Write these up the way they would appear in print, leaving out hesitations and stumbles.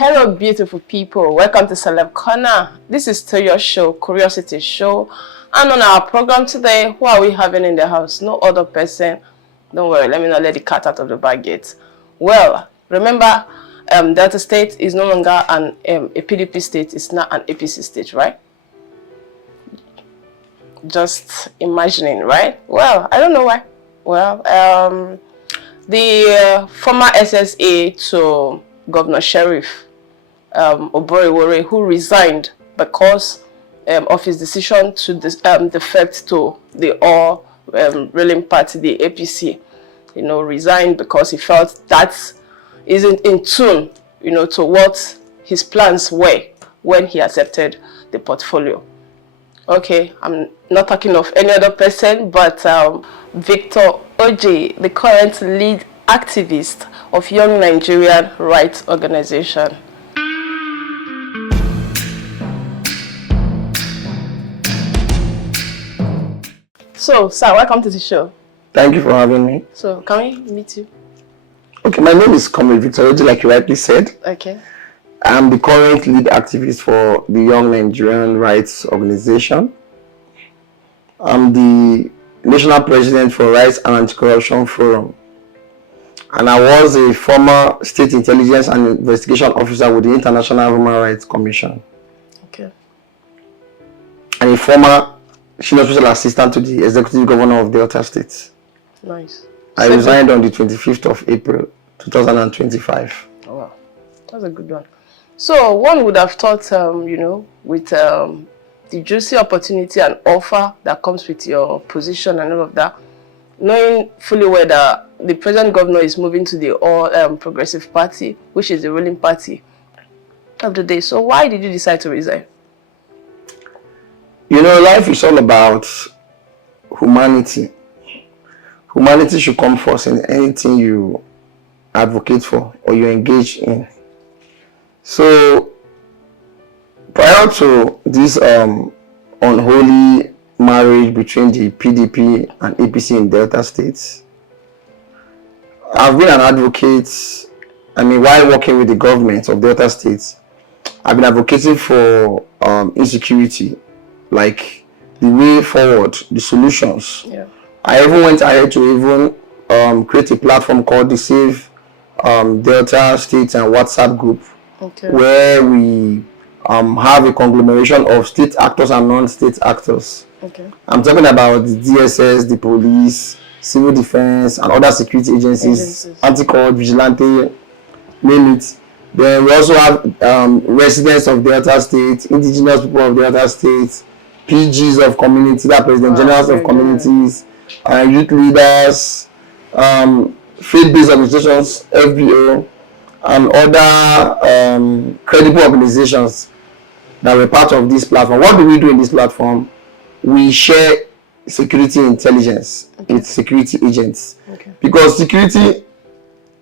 Hello, beautiful people. Welcome to Celeb Corner. This is still your show, Curiosity Show. And on our program today, who are we having in the house? No other person. Don't worry, let me not let the cat out of the bag yet. Well, remember, Delta State is no longer a PDP state. It's now an APC state, right? Just imagining, right? Well, I don't know why. Well, the former SSA to Governor Sheriff Oborewore, who resigned because of his decision to defect to the all ruling party, the APC, resigned because he felt that isn't in tune, to what his plans were when he accepted the portfolio. Okay, I'm not talking of any other person, but Victor Ojei, the current lead activist of Young Nigerian Rights Organization. So, sir, welcome to the show. Thank you for having me. So, can we meet you? Okay, my name is Comrade Victor Ojei, like you rightly said. Okay. I'm the current lead activist for the Young Nigerian Rights Organization. I'm the National President for Rights and Anti-Corruption Forum. And I was a former State Intelligence and Investigation Officer with the International Human Rights Commission. Okay. And a former Senior Special Assistant to the Executive Governor of Delta State. Nice. I resigned on the 25th of April, 2025. Oh, wow. That's a good one. So one would have thought, with the juicy opportunity and offer that comes with your position and all of that, knowing fully well that the present governor is moving to the All Progressive Party, which is the ruling party of the day. So why did you decide to resign? Life is all about humanity. Humanity should come first in anything you advocate for or you engage in. So, prior to this unholy marriage between the PDP and APC in Delta States, I've been an advocate. While working with the government of Delta States, I've been advocating for insecurity, like the way forward, the solutions. Yeah. I even went ahead to create a platform called the Save Delta States and WhatsApp group. Okay. Where we have a conglomeration of state actors and non-state actors. Okay. I'm talking about the DSS, the police, civil defense, and other security agencies. Anti-corrupt, vigilante, name it. Then we also have residents of Delta State, indigenous people of Delta State, PGs of community, that president generals of communities, youth leaders, faith-based organizations, FBO, and other credible organizations that were part of this platform. What do we do in this platform? We share security intelligence with security agents. Okay. Because security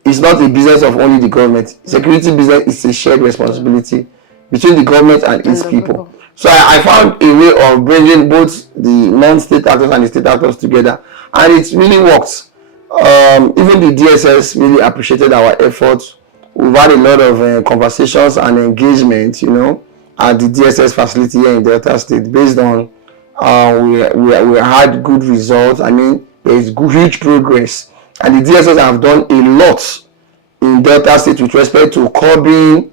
is not a business of only the government. Security business is a shared responsibility between the government and its people. So I found a way of bringing both the non-state actors and the state actors together, and it really works. Even the DSS really appreciated our efforts. We've had a lot of conversations and engagement, at the DSS facility here in Delta State. Based on we had good results. There is huge progress, and the DSS have done a lot in Delta State with respect to curbing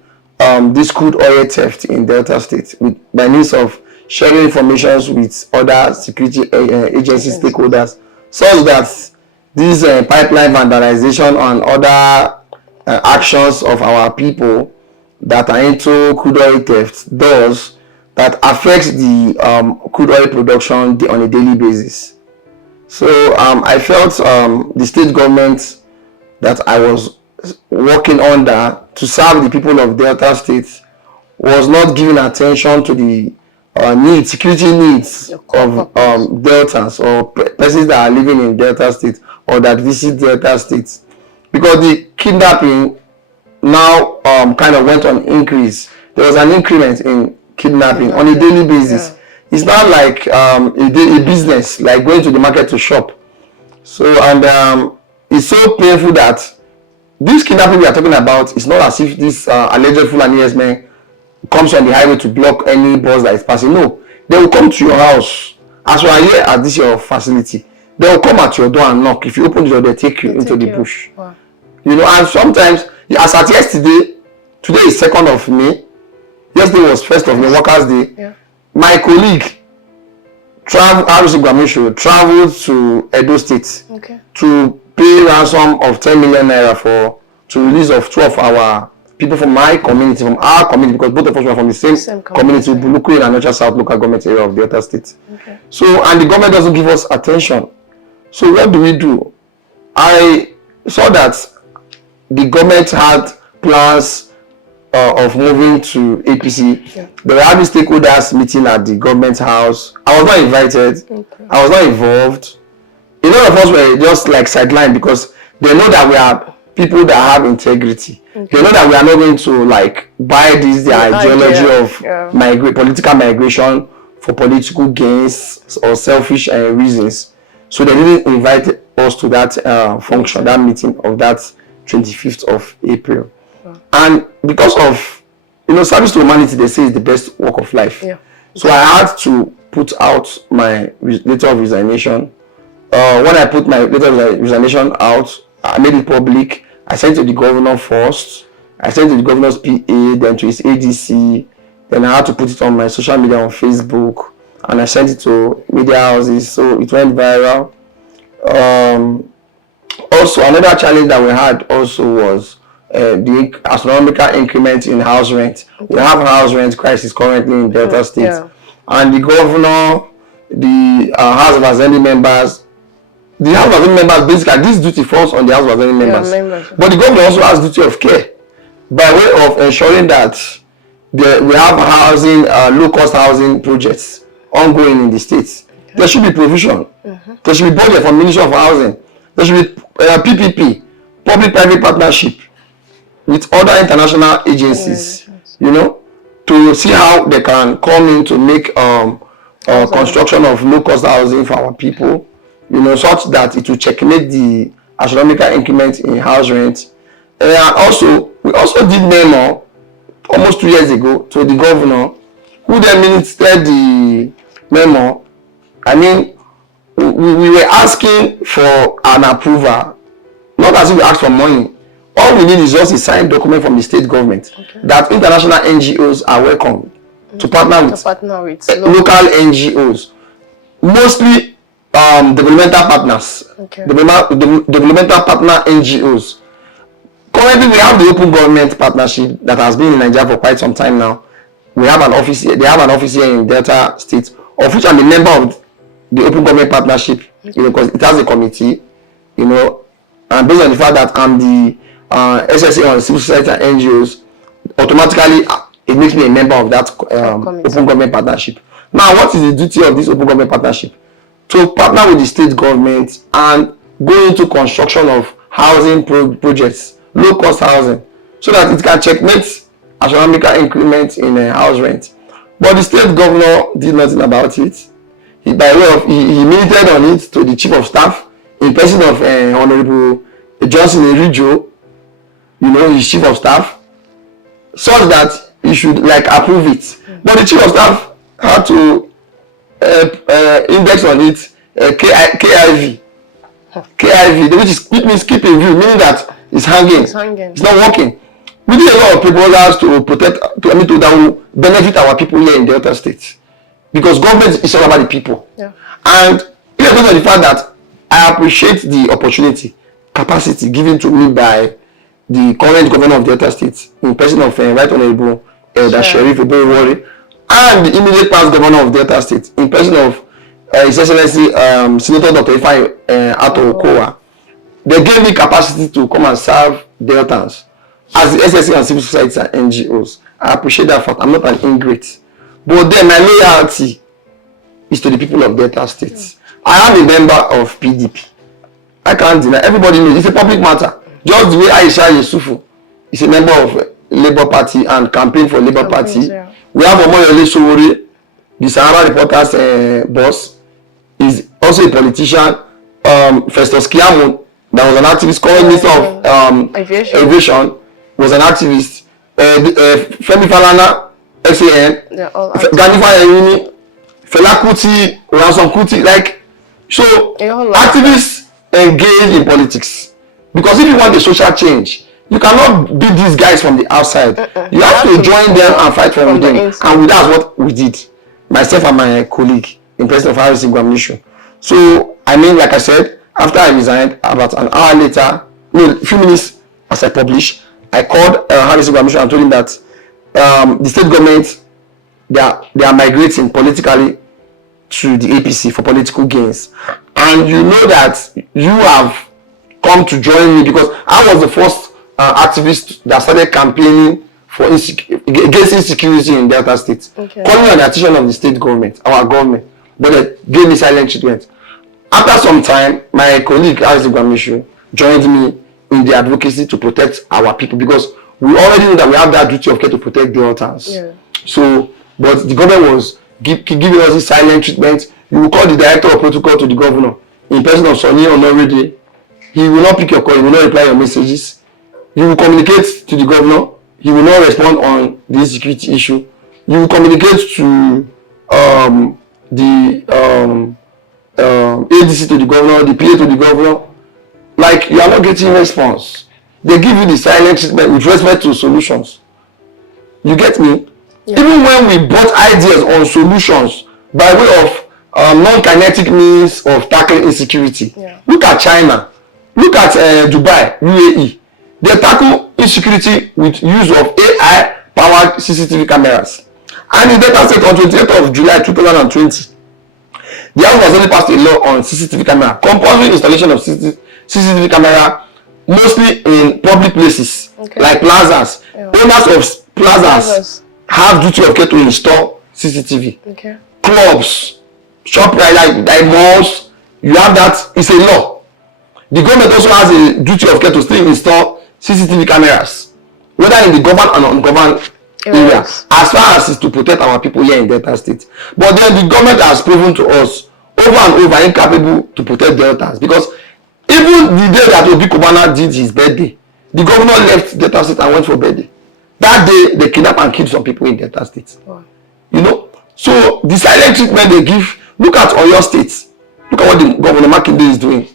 this crude oil theft in Delta State by means of sharing information with other security agency stakeholders, such that this pipeline vandalization and other actions of our people that are into crude oil theft does that affects the crude oil production on a daily basis. So I felt the state government that I was working under to serve the people of Delta State was not giving attention to the security needs of Deltans or persons that are living in Delta State or that visit Delta State, because the kidnapping now kind of went on increase. There was an increment in kidnapping on a daily basis. Yeah. It's not like a business, like going to the market to shop. So, and it's so painful that this kidnapping we are talking about is not as if this alleged Fulani men comes on the highway to block any bus that is passing. No, they will come to your house. As you are here at this your facility, they will come at your door and knock. If you open the door, they take you into the bush. Wow. You know, and sometimes, as at yesterday, today is 2nd of May. Yesterday was 1st of May, Workers' Day. Yeah. My colleague traveled to Edo State to pay ransom of 10 million naira to release of 2 of our people from my community, from our community, because both of us were from the same community, Buluku and Anocha South local government area of Delta State. Okay. So, and the government doesn't give us attention. So what do? I saw that the government had plans of moving to APC. Yeah. They were having stakeholders meeting at the government house. I was not invited. Okay. I was not involved. A lot of us were just like sidelined because they know that we are people that have integrity. Okay. They know that we are not going to like buy the ideology of political migration for political gains or selfish reasons. So they didn't invite us to that function, that meeting of that 25th of April. Wow. And because of, service to humanity, they say is the best work of life. Yeah. So I had to put out my letter of resignation. When I put my letter of resignation out, I made it public. I sent it to the governor first. I sent it to the governor's PA, then to his ADC. Then I had to put it on my social media on Facebook. And I sent it to media houses, so it went viral. Also, another challenge that we had also was the astronomical increment in house rent. We have house rent crisis currently in Delta State. And the governor, the House of Assembly members, basically, this duty falls on the House of Assembly members. But the governor also has duty of care by way of ensuring that we have housing, low-cost housing projects ongoing in the states. Okay. There should be provision. There should be budget from Ministry of Housing. There should be PPP, public-private partnership, with other international agencies, to see how they can come in to make construction of low-cost housing for our people, such that it will checkmate the astronomical increment in house rent. And we also did memo almost 2 years ago to the governor, who then ministered the memo. I mean, we were asking for an approval, not as if we asked for money. All we need is just a signed document from the state government that international NGOs are welcome to partner with local NGOs, mostly developmental partners, developmental partner NGOs. Currently, we have the open government partnership that has been in Nigeria for quite some time now. We have an office here. They have an office here in Delta State, of which I'm a member of the open government partnership, because it has a committee, and based on the fact that I'm the SSA on civil society and NGOs, automatically it makes me a member of that open government partnership. Now, what is the duty of this open government partnership? To partner with the state government and go into construction of housing projects, low-cost housing, so that it can checkmate astronomical increments in house rent. But the state governor did nothing about it. He milited on it to the chief of staff in person of Honorable Johnson Erijo, his chief of staff, such that he should approve it. But the chief of staff had to index on it KIV, which means keep in view, meaning that it's hanging. It's not working. We did a lot of proposals that will benefit our people here in Delta State, because government is all about the people. Yeah. And because of the fact that I appreciate the opportunity, capacity given to me by the current governor of Delta State, in person of Right Honorable Sheriff Obowori, and the immediate past governor of Delta State, in person of His Excellency Senator Dr. Ifeanyi Ato Okowa. They gave me capacity to come and serve Deltans as the SSA and civil society and NGOs. I appreciate that fact. I'm not an ingrate. But then my loyalty is to the people of Delta State. I am a member of PDP. I can't deny. Everybody knows it's a public matter. Just the way Aisha Yusufu is a member of Labour Party and campaign for Labour Party. Yeah. We have Omoyole Sowore, the Sahara Reporters boss, is also a politician. Festus Kiamu, that was an activist, current Minister of Aviation, was an activist. Femi Falana, SAN, Ganifa Yuni, Fela Kuti, Ransom Kuti, like, so activists engage in politics. Because if you want a social change, you cannot beat these guys from the outside. You have to join them and fight from within. And that's what we did. Myself and my colleague in President of Harris examination. So, I mean, like I said, after I resigned, about an hour later, no, a few minutes as I published, I called Harris examination and told him that the state government, they are migrating politically to the APC for political gains. And you know that you have come to join me because I was the first activist that started campaigning for against insecurity in Delta State, calling on the attention of the state government, our government, but they gave me silent treatment. After some time, my colleague Harris examination joined me in the advocacy to protect our people because we already know that we have that duty of care to protect the altars. So, but the government was giving us this silent treatment. You will call the director of protocol to the governor in person of Sonny Honorede. He will not pick your call. He will not reply your messages. You will communicate to the governor. He will not respond on the insecurity issue. You will communicate to the ADC to the governor, the PA to the governor. Like, you are not getting response. They give you the silent treatment with respect to solutions. You get me? Even when we brought ideas on solutions by way of non-kinetic means of tackling insecurity. Look at China. Look at Dubai, UAE. They tackle insecurity with use of AI-powered CCTV cameras. And in Delta State on 28th of July 2020, the House was only passed a law on CCTV camera, compulsory installation of CCTV camera, mostly in public places like plazas. Owners of plazas have duty of care to install CCTV. Clubs, shop like malls, you have that. It's a law. The government also has a duty of care to still install CCTV cameras, whether in the governed and ungoverned area, as far as it's to protect our people here in Delta State. But then the government has proven to us over and over incapable to protect Deltas, because even the day that Obi Kubana did his birthday, the governor left Delta State and went for birthday. That day they kidnapped and killed some people in Delta State. You know, so the silent treatment they give. Look at Oyo State. Look at what the Governor Makinde is doing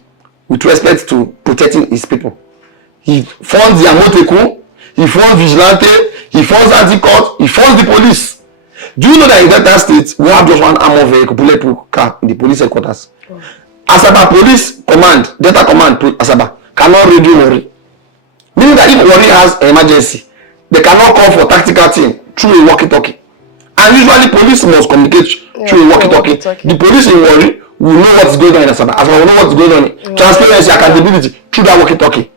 with respect to protecting his people. He funds the Amoteku, he funds Vigilante, he funds Anti-Court, he funds the police. Do you know that in Delta State, we have just one armor vehicle, bulletproof car in the police headquarters? Asaba Police Command, Delta Command, Asaba, cannot radio worry. Meaning that if worry has an emergency, they cannot call for tactical team through a walkie-talkie. And usually police must communicate through a walkie-talkie. The police in worry will know what's going on in Asaba. Asaba will know what's going on in transparency, accountability through that walkie-talkie.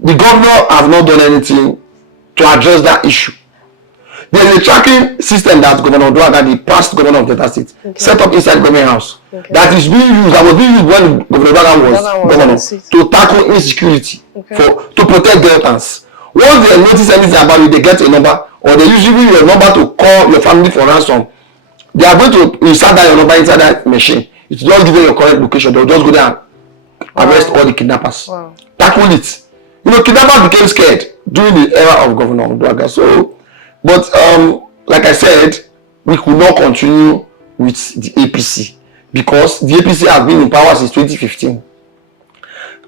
The governor has not done anything to address that issue. There is a tracking system that Governor Oduaga, the past governor of Delta State, set up inside government house. That is being used, that was being used when Governor Oduaga was governor, to tackle insecurity, to protect Deltans. Once they notice anything about you, they get a number, or they use your number to call your family for ransom. They are going to insert that your number inside that machine. It's just give them your correct location. They'll just go there and arrest all the kidnappers. Tackle it. You know, kidnappers became scared during the era of Governor Oduaga. So, but like I said, we could not continue with the APC because the APC has been in power since 2015.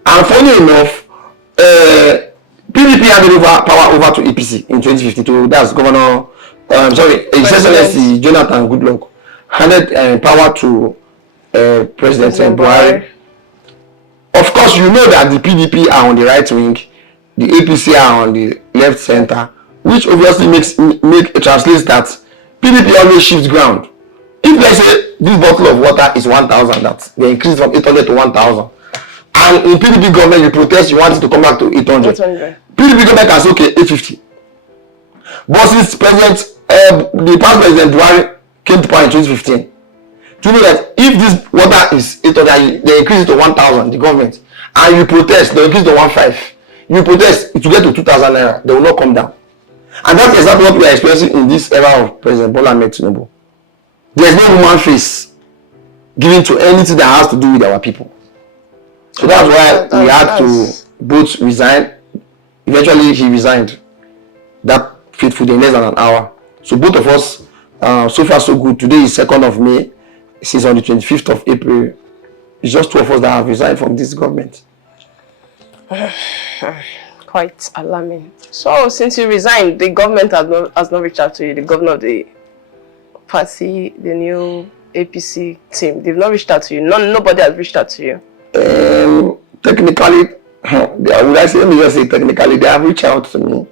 And funny enough, PDP handed power over to APC in 2015. That's Governor, His Excellency Jonathan Goodluck handed power to President Buhari. Of course, you know that the PDP are on the right wing, the APC are on the left center, which obviously translates that PDP always shifts ground. If let's say this bottle of water is 1,000, that they increase from 800 to 1,000, and in PDP government you protest, you want it to come back to 800. PDP government can say okay 850. But since the past president Buhari came to power in 2015, do you know that if this water is 800, they increase it to 1,000, the government, and you protest, they increase it to 1,500. You protest, it will get to 2,000 naira. They will not come down. And that's exactly what we are experiencing in this era of President Bola Ahmed Tinubu. There is no human face given to anything that has to do with our people. So that's why we had to both resign. Eventually, he resigned that fateful day in less than an hour. So both of us, so far so good. Today is 2nd of May. Since on the 25th of April, it's just 2 of us that have resigned from this government. Quite alarming. So since you resigned, the government has not reached out to you. The governor of the party, the new APC team, they've not reached out to you. Nobody has reached out to you. Technically, let me just say technically, they have reached out to me.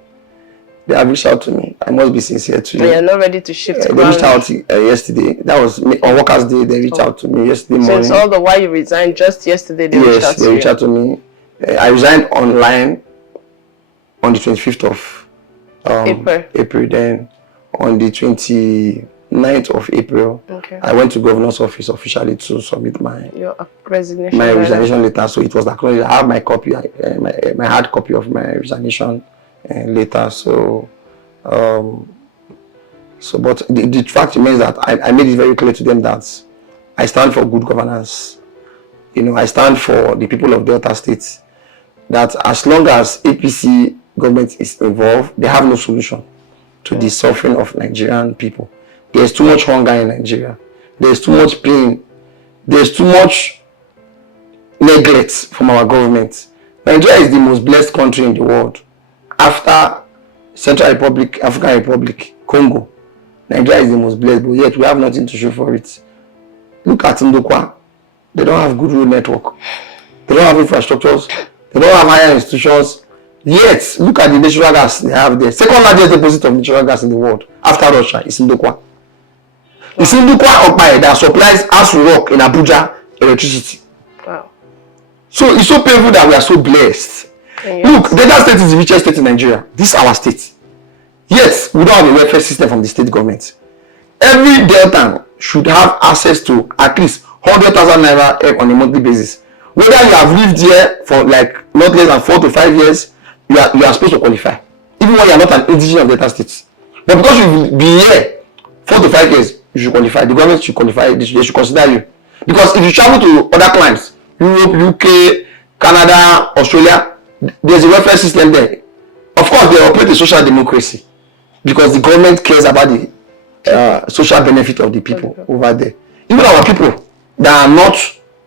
They have reached out to me. I must be sincere to you. You're not ready to shift. They reached out yesterday. That was on Workers' Day. They reached out to me yesterday morning. Since all the while you resigned, just yesterday they reached out to you. Yes, they reached out to me. I resigned online on the 25th of April. Then on the 29th of April, I went to governor's office officially to submit my resignation letter. So it was acknowledged. I have my copy, my hard copy of my resignation letter. So, but the fact remains that I made it very clear to them that I stand for good governance. You know, I stand for the people of Delta State. That as long as APC government is involved, they have no solution to the suffering of Nigerian people. There's too much hunger in Nigeria. There's too much pain. There's too much neglect from our government. Nigeria is the most blessed country in the world. After Central Republic, African Republic, Congo, Nigeria is the most blessed, but yet we have nothing to show for it. Look at Ndokwa. They don't have good road network. They don't have infrastructures. They don't have higher institutions. Yet, look at the natural gas they have there. Second largest deposit of natural gas in the world, after Russia, is Ndokwa. It's Ndokwa Okpai that supplies Asu Rock in Abuja electricity. Wow. So it's so painful that we are so blessed. Look, Delta State is the richest state in Nigeria. This is our state. Yet, we don't have a welfare system from the state government. Every Deltan should have access to at least 100,000 naira on a monthly basis. Whether you have lived here for like not less than 4 to 5 years, you are supposed to qualify. Even when you are not an indigenous of Delta State. But because you be here 4 to 5 years, you should qualify. The government should qualify. They should consider you. Because if you travel to other climes, Europe, UK, Canada, Australia, there's a welfare system there. Of course, they operate a social democracy because the government cares about the social benefit of the people over there. Even our people that are not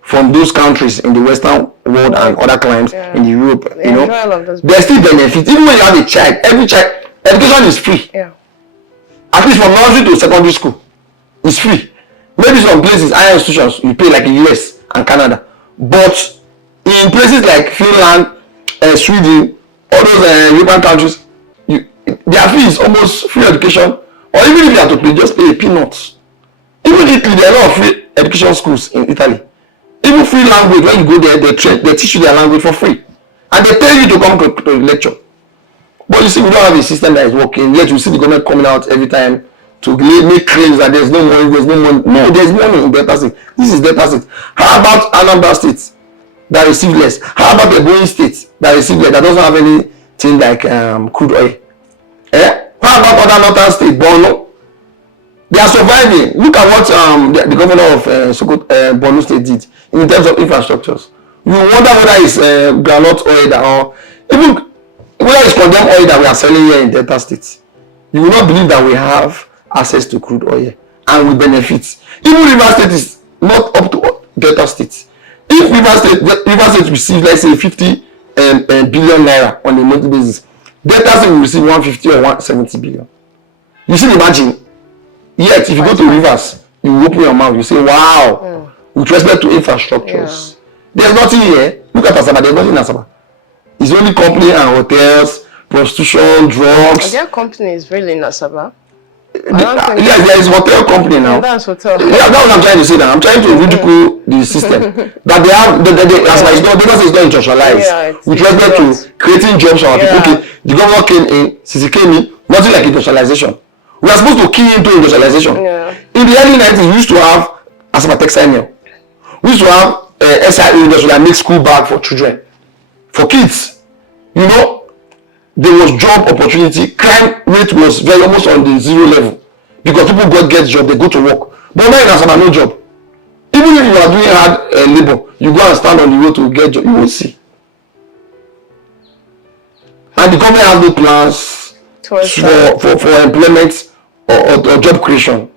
from those countries in the Western world and other climes in Europe, you know, they still benefit. Even when you have a child, every child, education is free. Yeah. At least from nursery to secondary school, it's free. Maybe some places, higher institutions, you pay like in US and Canada. But in places like Finland, Sweden, all those European countries, their fee is almost free education. Or even if you have to pay, just pay a peanuts. Even Italy, there are a lot of free education schools in Italy. Even free language, when you go there, they teach you their language for free. And they tell you to come to the lecture. But you see, we don't have a system that is working. Yet you see the government coming out every time to make claims that there's no money, there's no money. No, there's money in Delta State. This is Delta State. How about Anambra State that receive less? How about the Ebonyi State that receive less, that doesn't have anything like crude oil? How about other northern state, Borno? They are surviving. Look at what the governor of Borno State did in terms of infrastructures. You wonder whether it's groundnut oil or even whether it's condemned oil that we are selling here in Delta State. You will not believe that we have access to crude oil and we benefit. Even River State is not up to Delta State. If River State receives, let's say, 50 billion naira on a monthly basis, Delta State will receive 150 or 170 billion. You see the margin. Yet, if you go to rivers, you open your mouth, you say, wow, with respect to infrastructures. There's nothing here. Look at Asaba, there's nothing in Asaba. It's only company and hotels, prostitution, drugs. Are there companies really in Asaba? Yes, there is hotel company now. That's hotel. Yeah, that's what I'm trying to say now. I'm trying to ridicule the system. That they have, as it's not industrialized. With respect to creating jobs for our people. Okay, the government came in, since it came in, nothing like industrialization. We are supposed to key into industrialization. In the early 90s, we used to have Asaba Textile Mill. We used to have SIA industry that makes school bag for children, for kids. You know, there was job opportunity. Crime rate was very almost on the zero level because people get job, they go to work. But now in Asaba, no job. Even if you are doing hard labor, you go and stand on the road to get job, you will see. And the government has no plans for employment or job creation.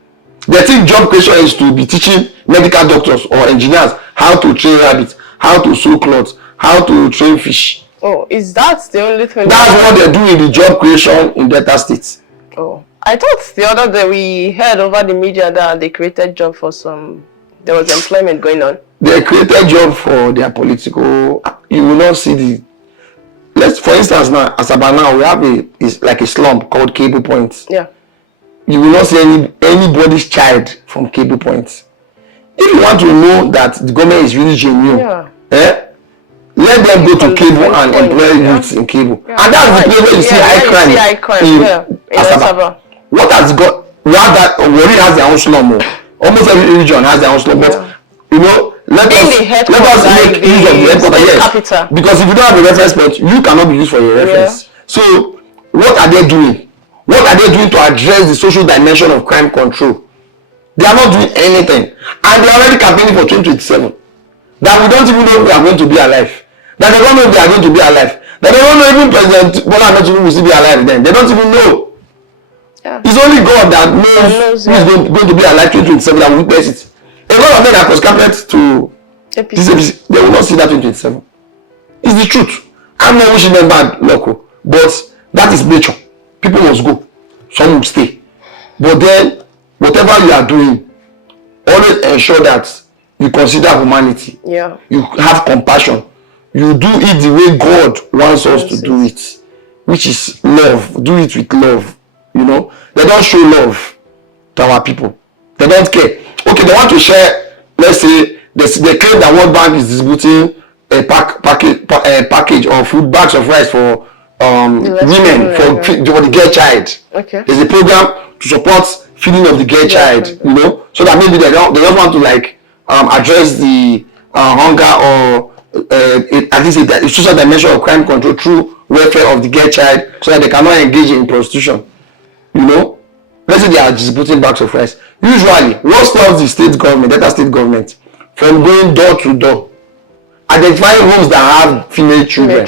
They think job creation is to be teaching medical doctors or engineers how to train rabbits, how to sew clothes, how to train fish. Oh, is that the only thing? That's what they do in the job creation in Delta State. Oh, I thought the other day we heard over the media that they created job for some, there was employment going on. They created job for their political, you will not see the, let's, for instance now, as about now, we have it's like a slump called Cable Point. Yeah. You will not see anybody's child from Cable Point. If you want to know that the government is really genuine, let them go to Cable and employ youths in Cable. Yeah. And that's the place where you see high crime in Asaba. What has got, Warri has their own slum. Almost every region has their own slum. But, you know, let us make use of the headquarters. Yes. Because if you don't have a reference point, you cannot be used for your reference. Yeah. So, what are they doing? What are they doing to address the social dimension of crime control? They are not doing anything. And they are already campaigning for 2027. That we don't even know if we are going to be alive. That they don't know if they are going to be alive. That they don't know even President Bola Ahmed Tinubu will still be alive then. They don't even know. Yeah. It's only God that knows who is going to be alive 2027 that will witness it. A lot of them are conscripted to this APC. They will not see that 2027. It's the truth. I'm not wishing them bad luck, but that is nature. People must go. Some will stay. But then, whatever you are doing, always ensure that you consider humanity. Yeah. You have compassion. You do it the way God wants us to do it, which is love. Do it with love. You know, they don't show love to our people. They don't care. Okay, they want to share. Let's say they claim that World Bank is distributing a package or food bags of rice for women for the girl child. Okay. There's a program to support feeding of the girl child. You know, so that maybe they just want to like address the hunger or at least a social dimension of crime control through welfare of the girl child, so that they cannot engage in prostitution. You know, let's say they are distributing bags of rice. Usually, what stops the state government, Delta state government, from going door to door, identifying homes that have female children,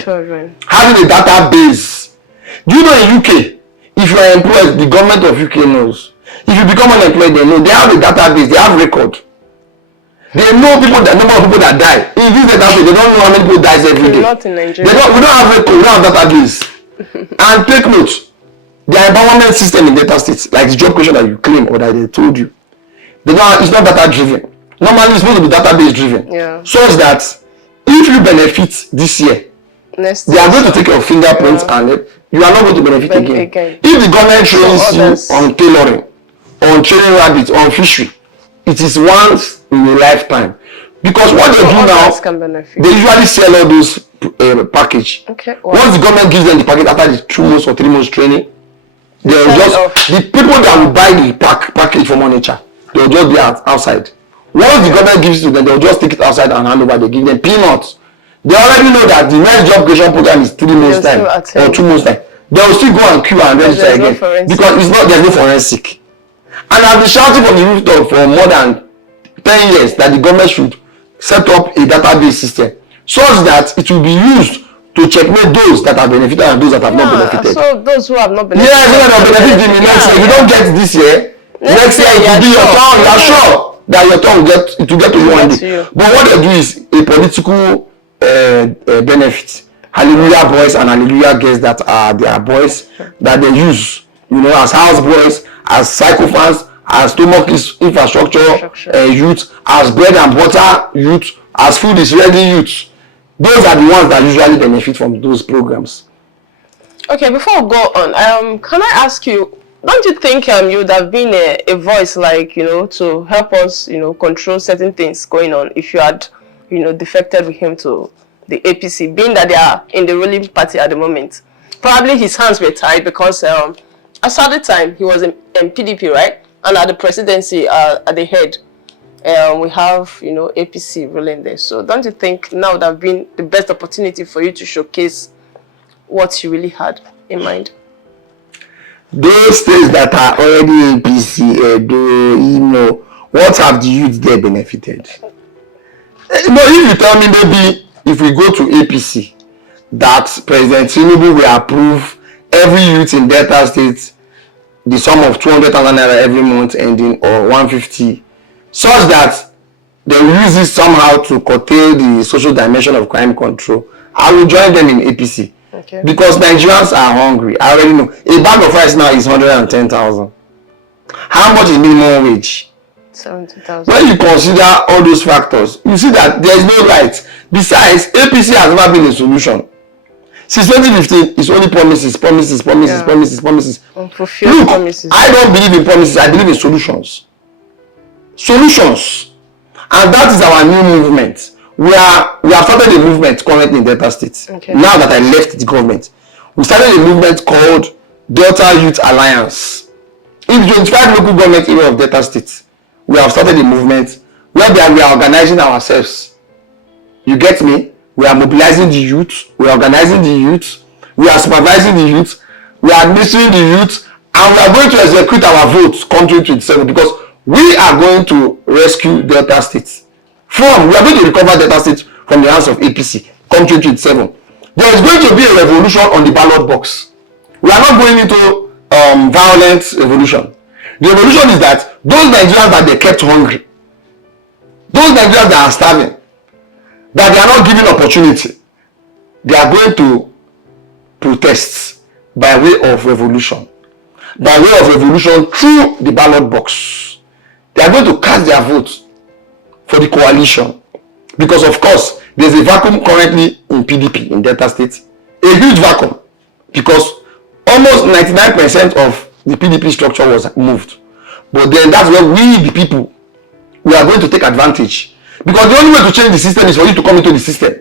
having a database. Do you know in UK, if you are employed, the government of UK knows. If you become unemployed, they know. They have a database, they have record. They know people, the number of people that die. In this database, they don't know how many people dies every day. Not in Nigeria. We don't have record, we don't have database. And take note, the empowerment system in Delta States, like the job creation that you claim or that they told you, it's not data driven. Normally, it's supposed to be database driven. Yeah. So that if you benefit this year, they are going to take your fingerprints and you are not going to benefit again. If the government trains you on tailoring, on training rabbits, on fishery, it is once in a lifetime. Because what they do now, they usually sell all those package. Okay. Wow. Once the government gives them the package after the 2 months or 3 months training, they'll just the people that will buy the package from nature, they'll just be outside. Once the government gives it to them, they'll just take it outside and hand over. They give them peanuts. They already know that the next job creation program is 3 months time or 2 months time. They will still go and queue and register again because there's no forensic. And I've been shouting from the rooftop for more than 10 years that the government should set up a database system such that it will be used to checkmate those that have benefited and those that have not benefited. So those who have not benefited. Yes, those that have benefited in the next year. If you don't get it this year, next year it will be your turn. You are sure that your turn will get to you one day. But what they do is a political benefit. Hallelujah boys and hallelujah girls that are their boys that they use, you know, as house boys, as psychophants, as stomach infrastructure youth, as bread and butter youth, as food is ready youth. Those are the ones that usually benefit from those programs. Okay, before we go on, can I ask you, don't you think you would have been a voice, like, you know, to help us, you know, control certain things going on if you had, you know, defected with him to the APC, being that they are in the ruling party at the moment? Probably his hands were tied because as at the time he was in PDP, right? And at the presidency, at the head, we have, you know, APC ruling there. So don't you think now would have been the best opportunity for you to showcase what you really had in mind? Those states that are already APC, you know, what have the youth there benefited? No, if you tell me maybe if we go to APC, that President Tinubu will approve every youth in Delta State the sum of 200,000 naira every month ending or 150, such that they will use this somehow to curtail the social dimension of crime control, I will join them in APC. Okay. Because Nigerians are hungry. I already know. A bag of rice now is 110,000. How much is minimum wage? 70,000. When you consider all those factors, you see that there is no right. Besides, APC has never been a solution. Since 2015, it's only promises. Look, promises. I don't believe in promises. I believe in solutions. Solutions. And that is our new movement. We have started a movement currently in Delta State. Okay. Now that I left the government, we started a movement called Delta Youth Alliance. In the 25 local government area of Delta State, we have started a movement whereby we are organizing ourselves. You get me? We are mobilizing the youth, we are organizing the youth, we are supervising the youth, we are administering the youth, and we are going to execute our votes come 2027 because we are going to rescue Delta State. We are going to recover Delta State from the hands of APC come 2027. There is going to be a revolution on the ballot box. We are not going into violent revolution. The revolution is that those Nigerians that they kept hungry, those Nigerians that are starving, that they are not given opportunity, they are going to protest by way of revolution. By way of revolution through the ballot box. They are going to cast their vote for the coalition. Because of course, there is a vacuum currently in PDP in Delta State. A huge vacuum. Because almost 99% of the PDP structure was moved. But then that's where we, the people, we are going to take advantage. Because the only way to change the system is for you to come into the system.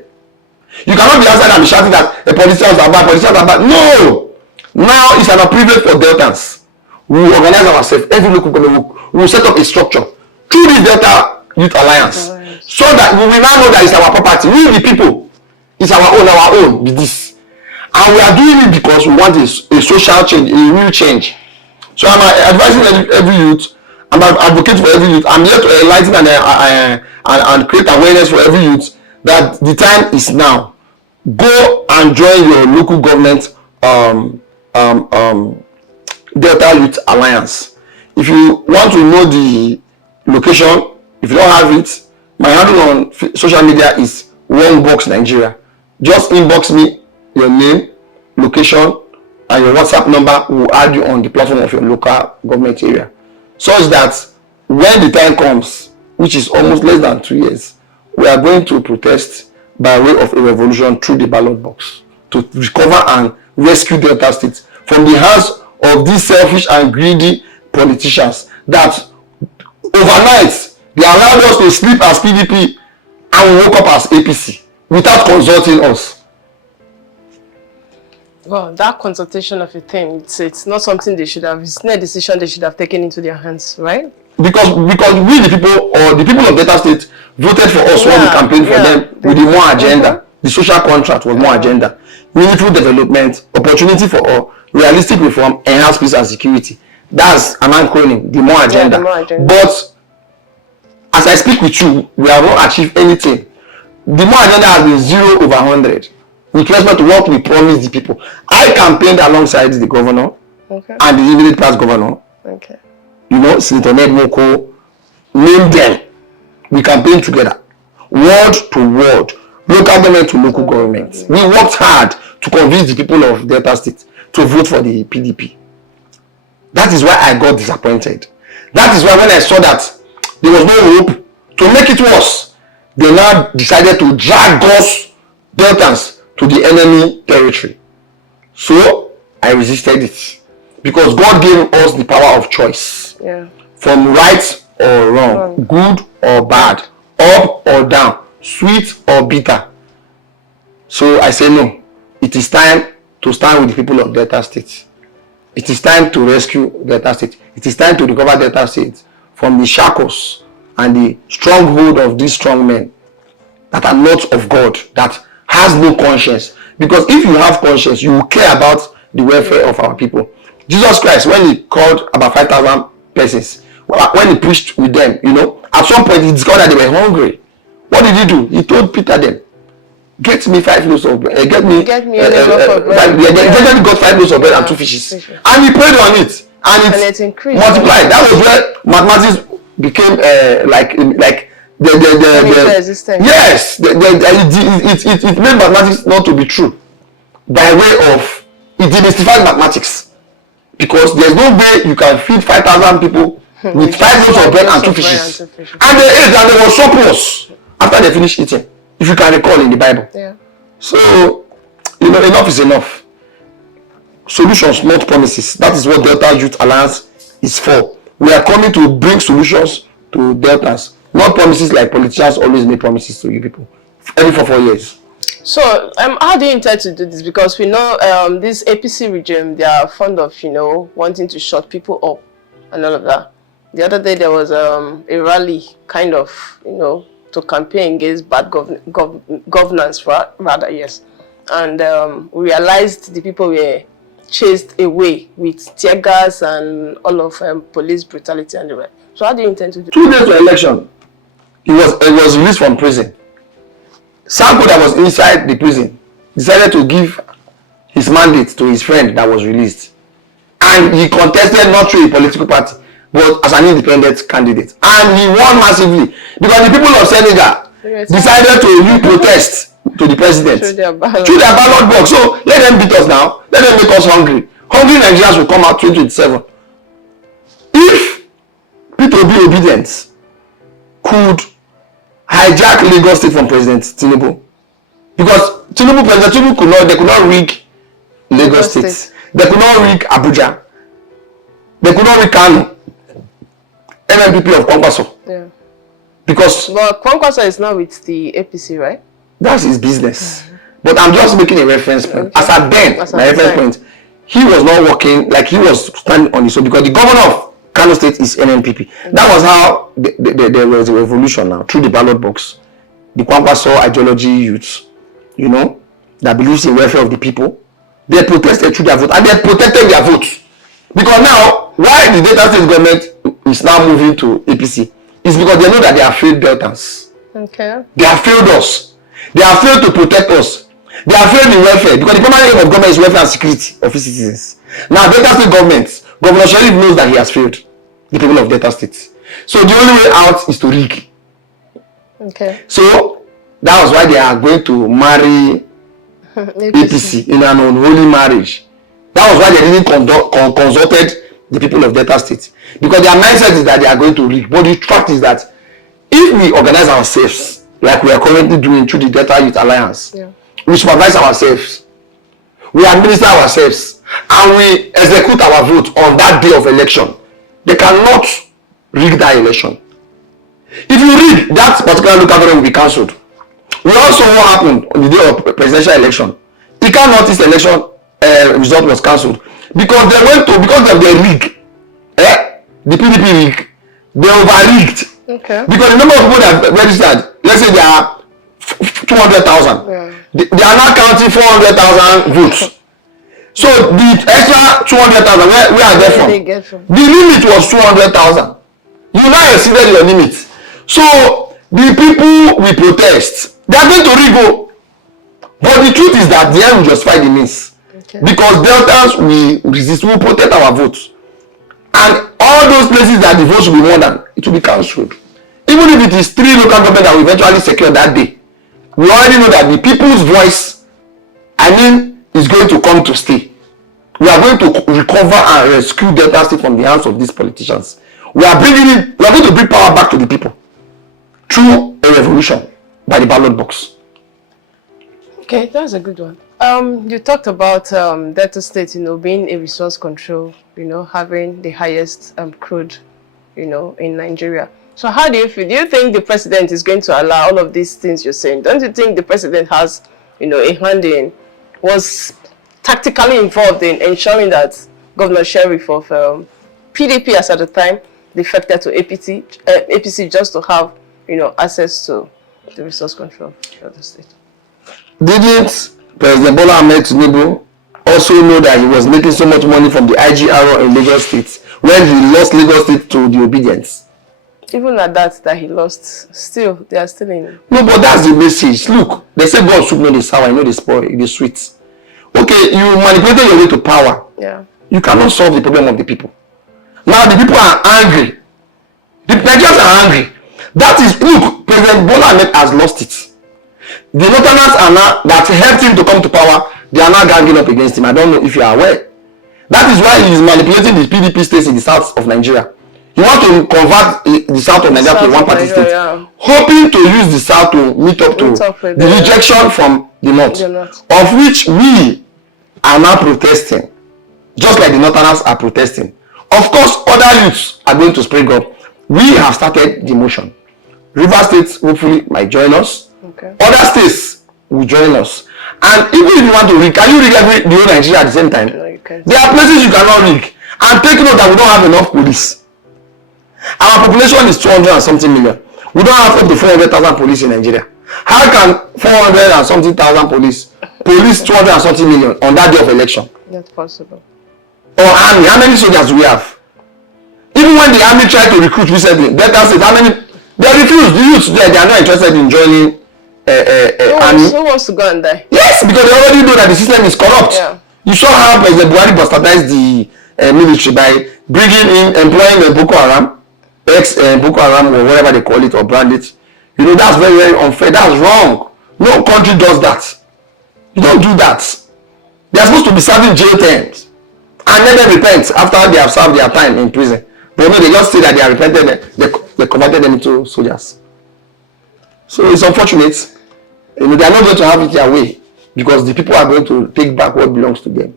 You cannot be outside and be shouting that the politicians are bad, politicians are bad. No! Now it's an privilege for Deltans. We will organize ourselves. Every local government will set up a structure through this Delta Youth Alliance. So that we will now know that it's our property. We the people. It's our own, be this. And we are doing it because we want a social change, a real change. So I'm advising every youth. I'm advocating for every youth. I'm here to enlighten and create awareness for every youth that the time is now. Go and join your local government Delta Youth Alliance. If you want to know the location, if you don't have it, my handle on social media is OneBox Nigeria. Just inbox me your name, location, and your WhatsApp number. Will add you on the platform of your local government area, such that when the time comes, which is almost less than 2 years, we are going to protest by way of a revolution through the ballot box to recover and rescue Delta State from the hands of these selfish and greedy politicians that overnight they allowed us to sleep as PDP and we woke up as APC without consulting us. Well, that consultation of a thing, it's not something they should have, it's not a decision they should have taken into their hands, right? Because we the people, or the people of Delta State voted for us when we campaigned for them with the more agenda. The social contract was more agenda. Meaningful development, opportunity for all, realistic reform, enhanced peace and security. That's an acronym, the more agenda. The more agenda. But as I speak with you, we have not achieved anything. The more agenda has been 0 over 100. With respect to what we promised the people. I campaigned alongside the governor and the immediate past governor. Okay. You know, Senator Ned Moko, name them. We campaigned together. Word to word. Local government to local government. We worked hard to convince the people of Delta State to vote for the PDP. That is why I got disappointed. That is why when I saw that there was no hope to make it worse, they now decided to drag us Deltans to the enemy territory. So I resisted it because God gave us the power of choice. Yeah. From right or wrong, good or bad, up or down, sweet or bitter. So I say no. It is time to stand with the people of Delta State. It is time to rescue Delta State. It is time to recover Delta State from the shackles and the stronghold of these strong men that are not of God, that has no conscience. Because if you have conscience, you will care about the welfare of our people. Jesus Christ, when he called about 5,000 persons, when he preached with them, you know, at some point he discovered that they were hungry. What did he do? He told Peter then, get me 5 loaves of bread. Get me a loaf of bread. They got 5 loaves of bread and 2 fishes. And he prayed on it. And it increased. Multiplied. That was where mathematics became like the yes, it made mathematics not to be true by way of it demystified mathematics, because there's no way you can feed 5,000 people with 5 loaves of bread and 2 fishes, and they ate and there was surplus after they finished eating, if you can recall in the Bible. Yeah. So you know, enough is enough. Solutions, not promises. That is what Delta Youth Alliance is for. We are coming to bring solutions to Deltas, not promises like politicians always make promises to you people every 4 years. So how do you intend to do this? Because we know this APC regime, they are fond of, you know, wanting to shut people up and all of that. The other day there was a rally, kind of, you know, to campaign against bad governance, rather, yes. And we realized the people were chased away with tear gas and all of police brutality and the rest. So how do you intend to do? 2 days to election, he was released from prison. Sample that was inside the prison decided to give his mandate to his friend that was released, and he contested not through a political party but as an independent candidate, and he won massively because the people of Senegal decided to protest to the president through their ballot box. So let them beat us now, let them make us hungry. Hungry Nigerians will come out 2027. If people be obedient could hijack Lagos State from President Tinubu, because President Tinubu could not rig Lagos State. They could not rig Abuja. They could not rig Kano. NNPP of Kwankwaso. Yeah. Because Kwankwaso is now with the APC, right? That's his business. But I'm just making a reference point. As at then, my reference point, he was not working, like he was standing on his own, because the governor of Kano State is NNPP. That was how there was a revolution now, through the ballot box. The Kwankwaso ideology youths, you know, that believes in welfare of the people, they protested through their vote, and they protected their votes. Because now, why the Delta State government is now moving to APC is because they know that they are failed Deltans. Okay. They have failed us. They have failed to protect us. They have failed in welfare, because the primary aim of government is welfare and security of its citizens. Now, Delta State government, Governor Sharif knows that he has failed the people of Delta State. So the only way out is to rig. Okay. So that was why they are going to marry APC in an unholy marriage. That was why they didn't consulted the people of Delta State, because their mindset is that they are going to rig. But the fact is that if we organize ourselves like we are currently doing through the Delta Youth Alliance, we supervise ourselves, we administer ourselves, and we execute our vote on that day of election, they cannot rig that election. If you rig, that particular local government will be cancelled. We also know what happened on the day of presidential election. The Ika Northeast election result was cancelled because they went to, because of the rig, the PDP rig, they over-rigged. Okay. Because the number of people that registered, let's say there are 200,000. They are now counting 400,000 votes. So the extra 200,000, where are they from? The limit was 200,000. You now exceeded your limit. So the people will protest. They are going to rig. But the truth is that the end will justify the means. Okay. Because Deltas will resist, will protect our votes. And all those places that the votes will be more than, it will be cancelled. Even if it is 3 local governments that we eventually secure that day, we already know that the people's voice, is going to come to stay. We are going to recover and rescue Delta State from the hands of these politicians. We are going to bring power back to the people through a revolution by the ballot box. Okay, that's a good one. You talked about Delta State, being a resource control, having the highest crude, in Nigeria. So how do you feel? Do you think the president is going to allow all of these things you're saying? Don't you think the president has, a hand in, was tactically involved in ensuring that Governor Sheriff of PDP as at the time defected to APC just to have, access to the resource control of the state? Didn't President Bola Ahmed Tinubu also know that he was making so much money from the IGR in Lagos State when he lost Lagos State to the Obedience. Even at that he lost, still they are still in. No, but that's the message. Look, they say God soup no dey sour, no dey spoil, it is sweet. Okay, you manipulated your way to power. Yeah. You cannot solve the problem of the people. Now the people are angry. The Nigerians are angry. That is, look, President Bola Ahmed has lost it. The Northerners are now, that helped him to come to power, they are now ganging up against him. I don't know if you are aware. That is why he is manipulating the PDP states in the south of Nigeria. He wants to convert the south of Nigeria to a one-party state, hoping to use the south to meet up to the rejection from the north, of which we are now protesting, just like the Northerners are protesting. Of course, other youths are going to spring up. We have started the motion. River State hopefully might join us. Okay. Other states will join us. And even if you want to rig, can you rig the whole Nigeria at the same time? No, you can't. There are places you cannot rig. And take note that we don't have enough police. Our population is 200 and something million. We don't have up to 400,000 police in Nigeria. How can 400 and something thousand police 200 and something million on that day of election? Not possible. Or army, how many soldiers do we have? Even when the army tried to recruit recently, Delta State, how many? They refused. The youths there, they are not interested in joining army. Who wants to go and die? Yes, because they already know that the system is corrupt. Yeah. You saw how President Buhari bastardized the military by bringing in, employing the Boko Haram, Boko Haram or whatever they call it or brand it. You know, that's very, very unfair. That's wrong. No country does that. You don't do that. They are supposed to be serving jail terms and let them repent after they have served their time in prison. But no, they just say that they are repented. They converted them into soldiers. So it's unfortunate. You know, they are not going to have it their way because the people are going to take back what belongs to them.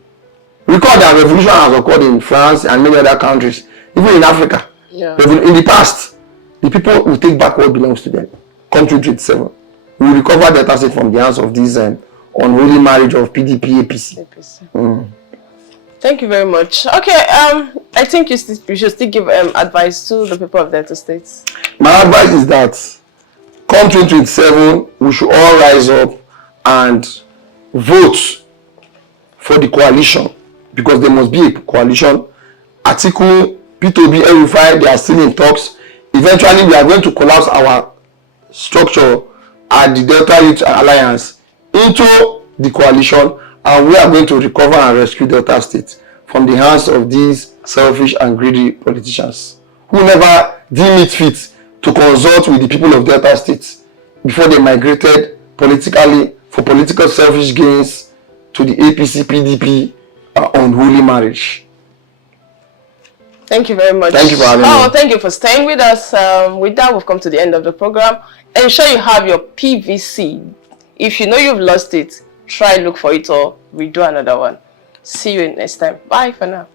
Recall that revolution has occurred in France and many other countries, even in Africa. Yeah. In the past, the people will take back what belongs to them. Come 2027. We will recover Delta State from the hands of this unholy marriage of PDP, APC. Thank you very much. Okay, I think you should still give advice to the people of Delta State. My advice is that come 2027, we should all rise up and vote for the coalition because there must be a coalition. Atiku, P2B, El-Rufai, they are still in talks. Eventually, we are going to collapse our structure at the Delta Youth Alliance into the coalition, and we are going to recover and rescue Delta State from the hands of these selfish and greedy politicians who never deem it fit to consult with the people of Delta State before they migrated politically for political selfish gains to the APC PDP unholy marriage. Thank you very much. Thank you for having me. Thank you for staying with us. With that, we've come to the end of the program. Ensure you have your PVC. If you know you've lost it, try look for it or redo another one. See you next time. Bye for now.